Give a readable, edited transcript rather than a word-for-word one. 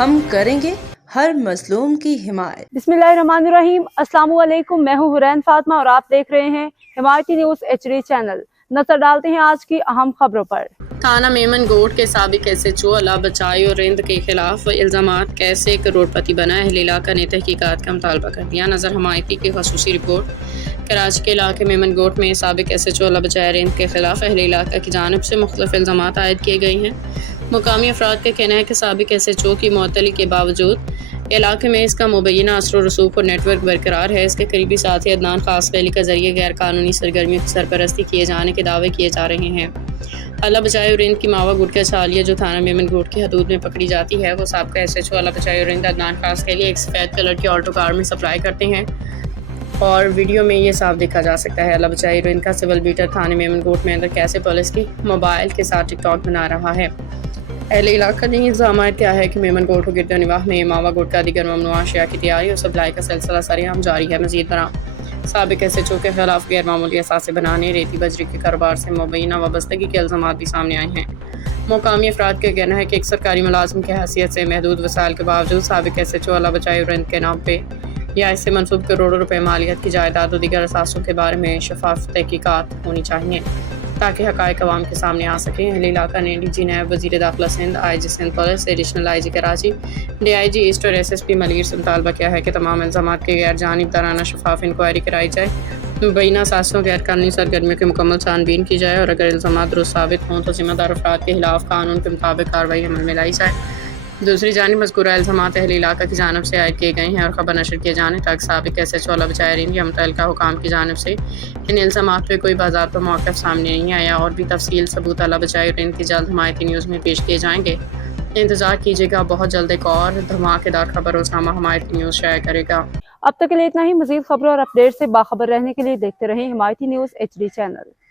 हम करेंगे हर मजलूम की हिमायत। बिस्मिल्लाहिर्रहमानिर्रहीम। अस्सलाम वालेकुम। मैं हूँ हुरैन फातिमा और आप देख रहे हैं हिमायती न्यूज़ HD चैनल। नजर डालते हैं आज की अहम खबरों पर। थाना मेमनगोट के साबिक SHO अल्लाह बचाई और रिंद के खिलाफ इल्जामात, कैसे करोड़पति बना, अहल इलाका ने तहकीकात का मुतालबा कर दिया। नजर हमायती की खसूसी रिपोर्ट। कराची के इलाके मेमनगोट में साबिक SHO अल्लाह बचाई रिंद के खिलाफ अहल इलाका की जानिब से मुख्तलिफ इल्जामात आयद किए गए हैं। मुकामी अफराद का कहना है कि साबिक SHO की मुअत्तली के बावजूद इलाके में इसका मुबैना असर व रसूख और नेटवर्क बरकरार है। इसके करीबी साथी अदनान खास वैली के जरिए गैर कानूनी सरगर्मियों की सरपरस्ती किए जाने के दावे किए जा रहे हैं। अल्लाह बचाए रिंद की मावा गुटका छालिया जो थाना मेमनगोट की हदूद में पकड़ी जाती है, वो साबिका SHO अल्लाह बचाए रिंद अदनान खास के लिए एक सफ़ेद कलर की ऑल्टो कार में सप्लाई करते हैं और वीडियो में ये साफ देखा जा सकता है। अल्लाह बचाए रिंद का सिविल बीटर थाने मेमनगोट में अंदर कैसे पुलिस की मोबाइल के साथ टिकटॉक बना रहा है। अहले इलाका ने इल्ज़ाम किया है कि मेमनगोट व गिरद निवाह में मावा गुटका दीगर ममनुआ अशिया की तैयारी और सप्लाई का सिलसिला सरेआम जारी है। मज़ीद बरां साबिक SHO के खिलाफ गैर मामूली असासे बनाने, रेती बजरी के कारोबार से मुबैना वाबस्तगी के इल्ज़ामात भी सामने आए हैं। मुकामी अफराद का कहना है कि एक सरकारी मुलाजिम की हैसियत से महदूद वसाइल के बावजूद साबिक SHO अल्लाह बचाए रिंद के नाम पे या इससे मनसूब करोड़ों रुपए मालियत की जायदाद और दीगर असासों के बारे में शफाफ तहकीकात होनी चाहिए ताकि हक़ाइक़ अवाम के सामने आ सकें। अहल इलाका ने DG नायब वज़ीर दाखिला Sindh, IG Sindh police, additional IG Karachi, DIG east और SSP मलीर से मुतालबा किया है कि तमाम इल्ज़ामात की गैर जानिबदाराना शफाफ इंक्वायरी कराई जाए, मुबैना असासों गैर कानूनी सरगर्मियों की मुकम्मल छानबीन की जाए और अगर इल्ज़ामात दुरुस्त साबित हों तो ज़िम्मेदार अफराद के खिलाफ कानून के मुताबिक कार्रवाई अमल में लाई जाए। दूसरी जानिब मज़कूरा इल्ज़ामात अहल इलाका की जानिब से आयद किए गए हैं और ख़बर नशर किए जाने तक साबिक SHO अल्लाह बचाए रिंद या मुतल्लिका हुकाम की जानिब से इन इल्ज़ामात पर कोई बाज़ाब्ता मौक़िफ़ सामने नहीं आया और भी तफसील सबूत अल्लाह बचाए रिंद की जल्द हिमायती न्यूज़ में पेश किए जाएंगे। इंतज़ार कीजिएगा, बहुत जल्द एक और धमाकेदार खबर रोज़नामा हिमायती न्यूज़ शाया करेगा। अब तक के लिए इतना ही। मज़ीद खबरों और अपडेट से बाखबर रहने के लिए देखते रहें हिमायती न्यूज़ HD चैनल।